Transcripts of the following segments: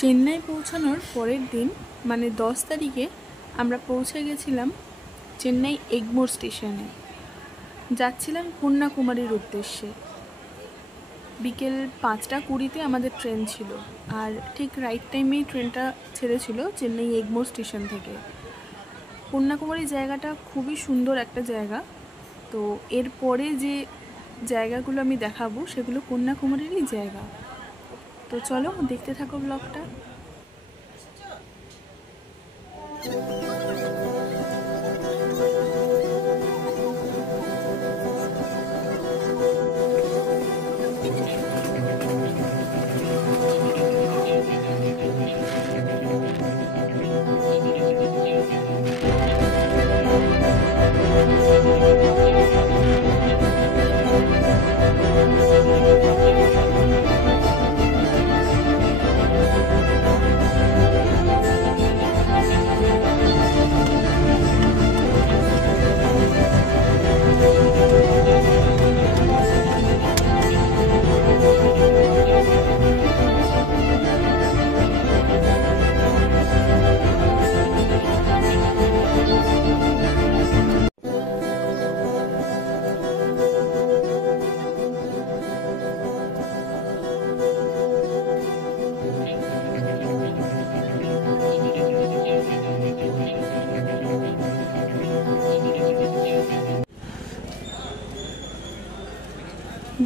চেন্নাই পৌঁছানোর পরের দিন মানে 10 তারিখে আমরা পৌঁছে গেছিলাম চেন্নাই এগমোর স্টেশনে। যাচ্ছিলাম কন্যাকুমারীর উদ্দেশ্যে। বিকেল 5টা 20-তে আমাদের ট্রেন ছিল, আর ঠিক রাইট টাইমেই ট্রেনটা ছেড়েছিল চেন্নাই এগমোর স্টেশন থেকে। কন্যাকুমারী জায়গাটা খুবই সুন্দর একটা জায়গা। তো এরপরে যে জায়গাগুলো আমি দেখাবো সেগুলো কন্যাকুমারীরই জায়গা। তো চলো দেখতে থাকো ব্লগটা।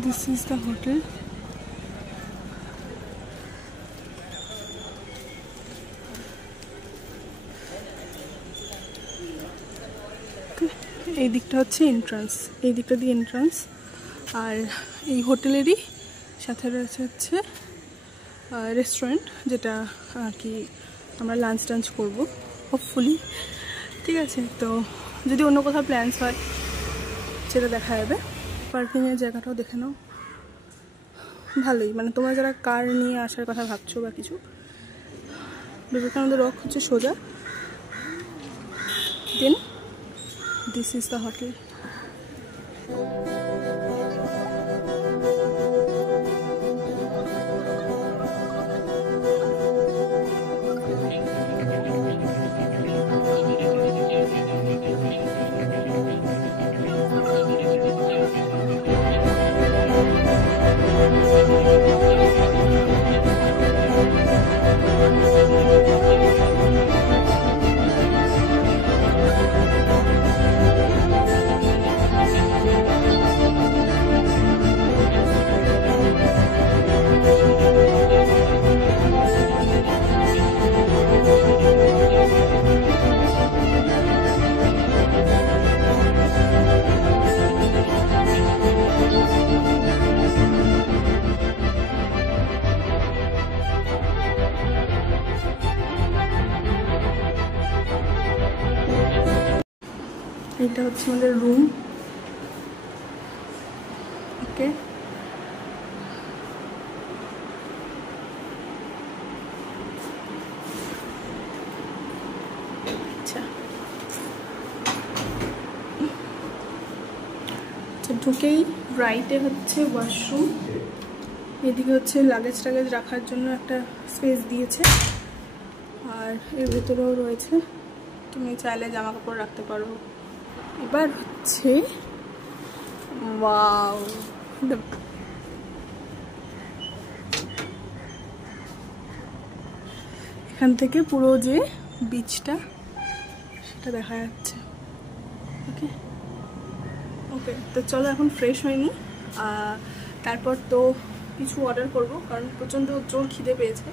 This is the hotel. এই দিকটা হচ্ছে এন্ট্রান্স, এই দিকটা দিয়ে এন্ট্রান্স। আর এই হোটেলেরই সাথে রয়েছে হচ্ছে রেস্টুরেন্ট, যেটা আর কি আমরা লাঞ্চ টাঞ্চ করবো হোপফুলি। ঠিক আছে, তো যদি অন্য কোথাও প্ল্যান্স হয় সেটা দেখা যাবে। পার্কিংয়ের জায়গাটাও দেখে নাও, ভালোই। মানে তোমরা যারা কার নিয়ে আসার কথা ভাবছো বা কিছু, বিবেকানন্দ রক হচ্ছে সোজা। দেন দিস ইজ দ্য হোটেল। এটা হচ্ছে আমাদের রুম। ওকে, আচ্ছা ঢুকেই রাইটে হচ্ছে ওয়াশরুম, এদিকে হচ্ছে লাগেজ টাগেজ রাখার জন্য একটা স্পেস দিয়েছে, আর এর ভেতরেও রয়েছে, তুমি চাইলে জামা কাপড় রাখতে পারো। এবার হচ্ছে ওয়াও, এখান থেকে পুরো যে বিচটা সেটা দেখা যাচ্ছে। ওকে ওকে, তো চলো এখন ফ্রেশ হয়নি, তারপর তো কিছু অর্ডার করব, কারণ প্রচণ্ড জোর খিদে পেয়েছে।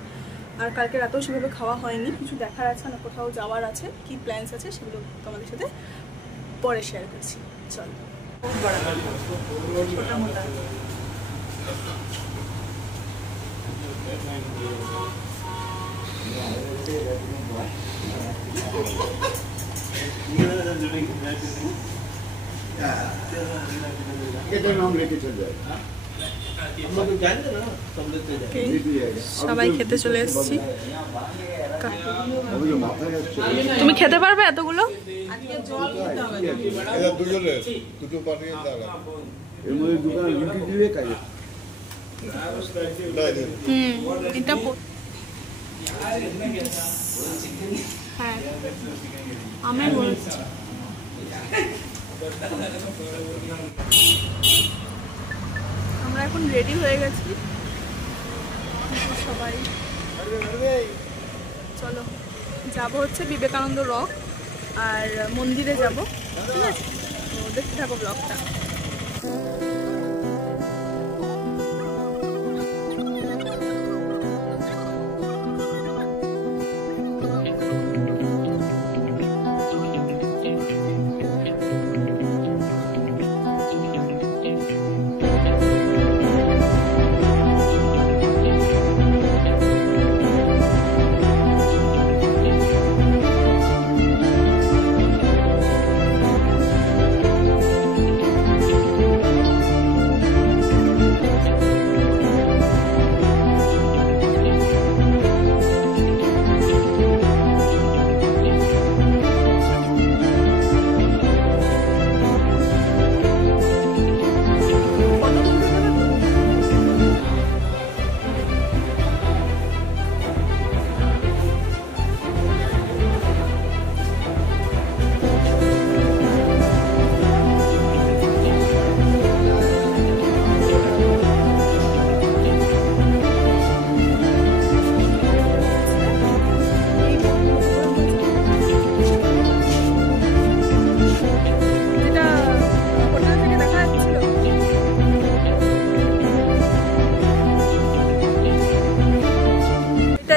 আর কালকে রাতেও সেভাবে খাওয়া হয়নি, কিছু দেখার আছে না, কোথাও যাওয়ার আছে, কি প্ল্যান্স আছে সেগুলো তোমাদের সাথে পরে শেয়ার করছি। চলো, ছোটা মোটা সবাই খেতে চলে এসেছি। তুমি খেতে পারবে এতগুলো? এটা হ্যাঁ আমি বলছি আমরা এখন রেডি হয়ে গেছি সবাই। চলো যাব হচ্ছে বিবেকানন্দ রক আর মন্দিরে যাব, ঠিক আছে? তো দেখতে থাকো ব্লগটা।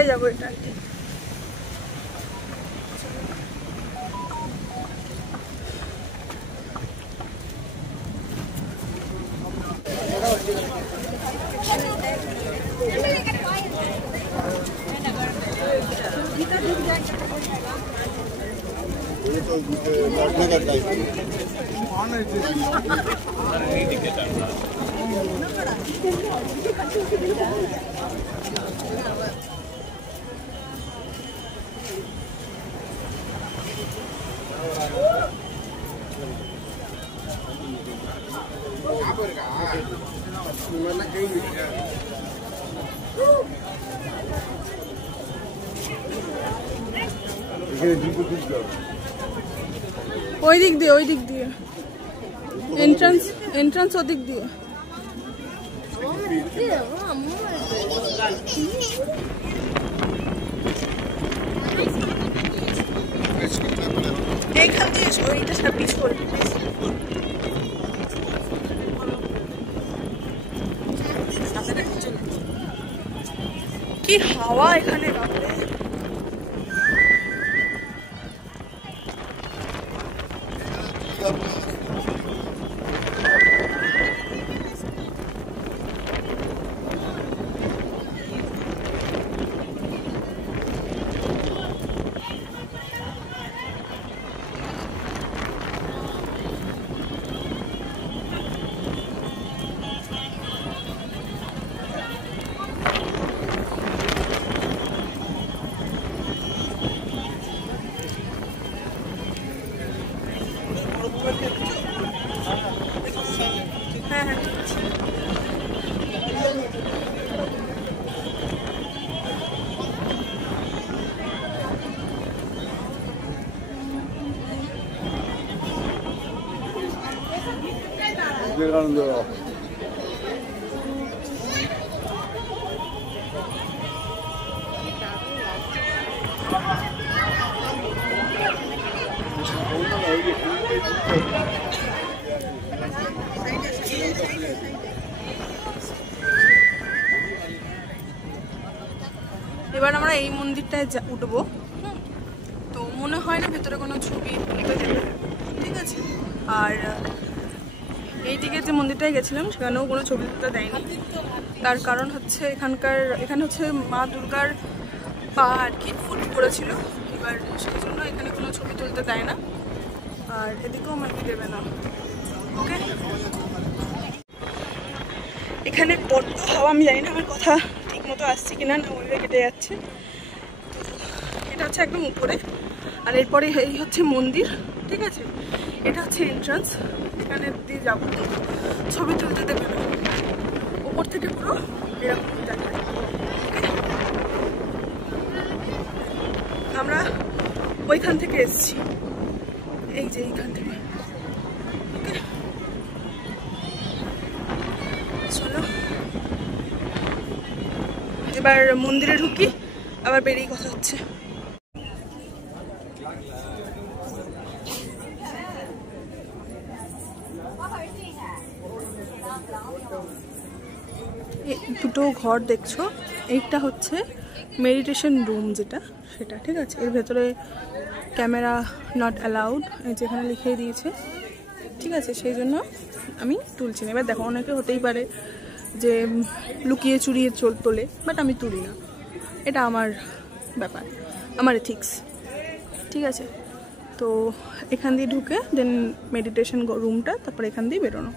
যাবো এটা ওই দিক দিয়ে এন্ট্রান্স ওদিক দিয়ে। এইখান দিয়ে ওইটা সার্ভিস করে কি হাওয়া এখানে বাপরে। বিবেকানন্দ এবার আমরা এই মন্দিরটায় উঠবো। তো মনে হয় না ভেতরে কোনো ছবি তুলতে দেবে, ঠিক আছে? আর এইদিকে যে মন্দিরটায় গেছিলাম সেখানেও কোনো ছবি তুলতে দেয়নি। তার কারণ হচ্ছে এখানে হচ্ছে মা দুর্গার পা আর কি ফুট পড়েছিল, এবার সেই জন্য এখানে কোনো ছবি তুলতে দেয় না। আর এদিকেও আমাকে দেবে না। ওকে, এখানে বড্ড হাওয়া, আমি জানি না আমার কথা ঠিক মতো আসছে কিনা, না ওইভাবে কেটে যাচ্ছে। এটা হচ্ছে একদম উপরে, আর এরপরে এই হচ্ছে মন্দির, ঠিক আছে? এটা হচ্ছে এন্ট্রান্স, এখানে দিয়ে যাবো, ছবি তুলতে দেবে না। উপর থেকে পুরো এরকম দেখায়। আমরা ওইখান থেকে এসছি, এই যে এইখান থেকে। চলো এবার মন্দিরে ঢুকি, আবার বেরিয়ে কথা হচ্ছে। দুটো ঘর দেখছো, এইটা হচ্ছে মেডিটেশন রুম যেটা, সেটা ঠিক আছে। এর ভেতরে ক্যামেরা নট অ্যালাউড যেখানে লিখিয়ে দিয়েছে, ঠিক আছে, সেই জন্য আমি তুলছি না। এবার দেখো অনেকে হতেই পারে যে লুকিয়ে চুরিয়ে তোলে, বাট আমি তুলি না, এটা আমার ব্যাপার, আমার এথিক্স, ঠিক আছে। তো এখান দিয়ে ঢুকে দেন মেডিটেশন রুমটা, তারপর এখান দিয়ে বেরোনো।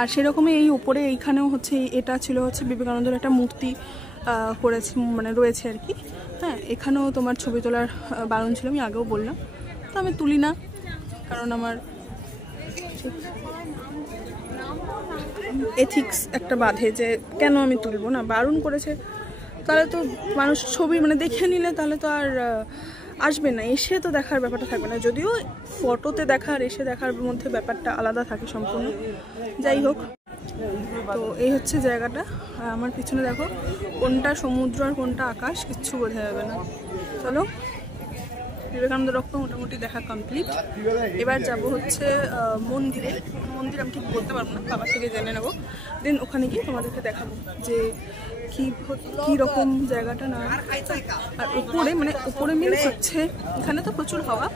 আর সেরকমই এই উপরে এইখানেও হচ্ছে, এটা ছিল হচ্ছে বিবেকানন্দের একটা মূর্তি করেছে, মানে রয়েছে আর কি। হ্যাঁ, এখানেও তোমার ছবি তোলার বারণ ছিল, আমি আগেও বললাম, তো আমি তুলি না, কারণ আমার এথিক্স একটা বাধে যে কেন আমি তুলবো না, বারণ করেছে, তাহলে তো মানুষ ছবি মানে দেখে নিলে তাহলে তো আর আসবে না, এসে তো দেখার ব্যাপারটা থাকবে না। যদিও ফটোতে দেখার এসে দেখার মধ্যে ব্যাপারটা আলাদা থাকে সম্পূর্ণ। যাই হোক, তো এই হচ্ছে জায়গাটা। আমার পিছনে দেখো কোনটা সমুদ্র আর কোনটা আকাশ কিচ্ছু বোঝা যাবে না। চলো, বিবেকানন্দ রক্ত মোটামুটি দেখা কমপ্লিট। এবার যাব হচ্ছে মন্দিরে। মন্দির আমি ঠিক বলতে পারবো না, বাবার থেকে জেনে নেবো, দেন ওখানে গিয়ে তোমাদেরকে দেখাবো যে কি রকম জায়গাটা না। আর উপরে মানে উপরে মিনস হচ্ছে এখানে তো প্রচুর হাওয়া,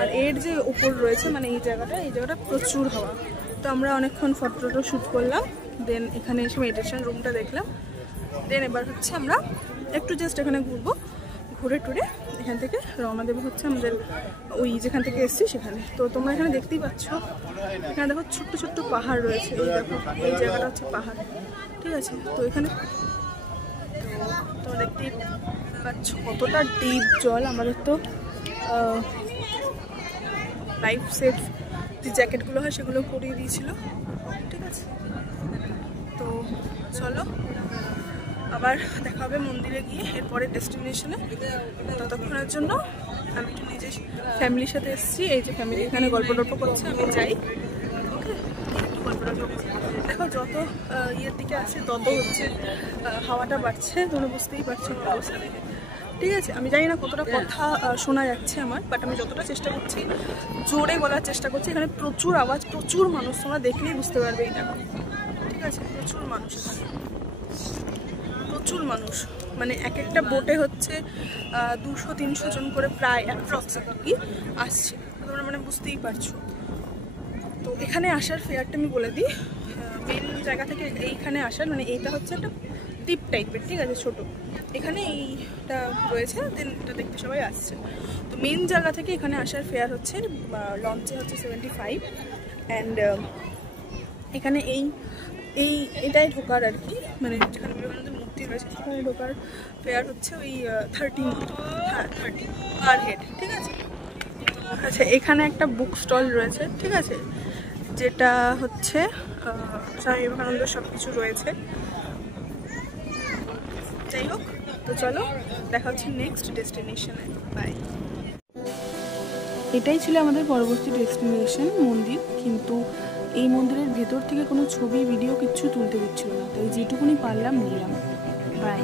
আর এর যে উপর রয়েছে মানে এই জায়গাটা প্রচুর হাওয়া। তো আমরা অনেকক্ষণ ফটো শ্যুট করলাম, দেন এখানে এসে মেডিটেশন রুমটা দেখলাম, দেন এবার হচ্ছে আমরা একটু জাস্ট এখানে ঘুরবো, ঘুরে টুরে এখান থেকে রওনা দেবো হচ্ছে আমাদের ওই যেখান থেকে এসছি সেখানে। তো তোমরা এখানে দেখতেই পাচ্ছ, এখানে দেখো ছোট্ট ছোট্ট পাহাড় রয়েছে, এই দেখো এই জায়গাটা হচ্ছে পাহাড়, ঠিক আছে। তো এখানে তোমরা দেখতেই পাচ্ছ কতটা ডিপ জল। আমাদের তো লাইফ সেফ যে জ্যাকেটগুলো হয় সেগুলো পরিয়ে দিয়েছিল, ঠিক আছে। তো চলো আবার দেখা হবে মন্দিরে গিয়ে, এরপরে ডেস্টিনেশনে। ততক্ষণের জন্য আমি একটু নিজে ফ্যামিলির সাথে এসেছি, এই যে ফ্যামিলি এখানে গল্প টল্প করছে, আমি যাই, ওকে, একটু গল্প টল্প করছি। দেখো যত ইয়ের দিকে আছে তত হচ্ছে হাওয়াটা বাড়ছে, তোমরা বুঝতেই পারছো অবস্থা দেখে, ঠিক আছে। আমি জানি না কতটা কথা শোনা যাচ্ছে আমার, বাট আমি যতটা চেষ্টা করছি জোরে বলার চেষ্টা করছি। এখানে প্রচুর আওয়াজ, প্রচুর মানুষ, তোমরা দেখলেই বুঝতে পারবে এটা, ঠিক আছে। প্রচুর মানুষ, প্রচুর মানুষ, মানে এক একটা বোটে হচ্ছে 200-300 জন করে প্রায় অ্যাপ্রক্সিমেটলি আসছে, তোমরা মানে বুঝতেই পারছো। তো এখানে আসার ফেয়ারটা আমি বলে দিই, মেন জায়গা থেকে এইখানে আসার মানে এইটা হচ্ছে একটা দ্বীপ টাইপের, ঠিক আছে, ছোট, এখানে এইটা রয়েছে, দেন এটা দেখতে সবাই আসছে। তো মেন জায়গা থেকে এখানে আসার ফেয়ার হচ্ছে লঞ্চে হচ্ছে 75, অ্যান্ড এখানে এটাই ঢোকার আর কি, মানে যেখানে বিবেকানন্দের মূর্তি রয়েছে সেখানে ঢোকার ফেয়ার হচ্ছে ওই 30 পার হেড, ঠিক আছে। আচ্ছা, এখানে একটা বুক স্টল রয়েছে, ঠিক আছে, যেটা হচ্ছে স্বামী বিবেকানন্দের সব কিছু রয়েছে। যাই হোক, তো চলো দেখা হচ্ছে নেক্সট ডেস্টিনেশনে, বাই। এটাই ছিল আমাদের পরবর্তী ডেস্টিনেশন, মন্দির। কিন্তু এই মন্দিরের ভেতর থেকে কোনো ছবি ভিডিও কিচ্ছু তুলতে দিচ্ছিল না, তাই যেটুকুনি পারলাম নিলাম, বাই।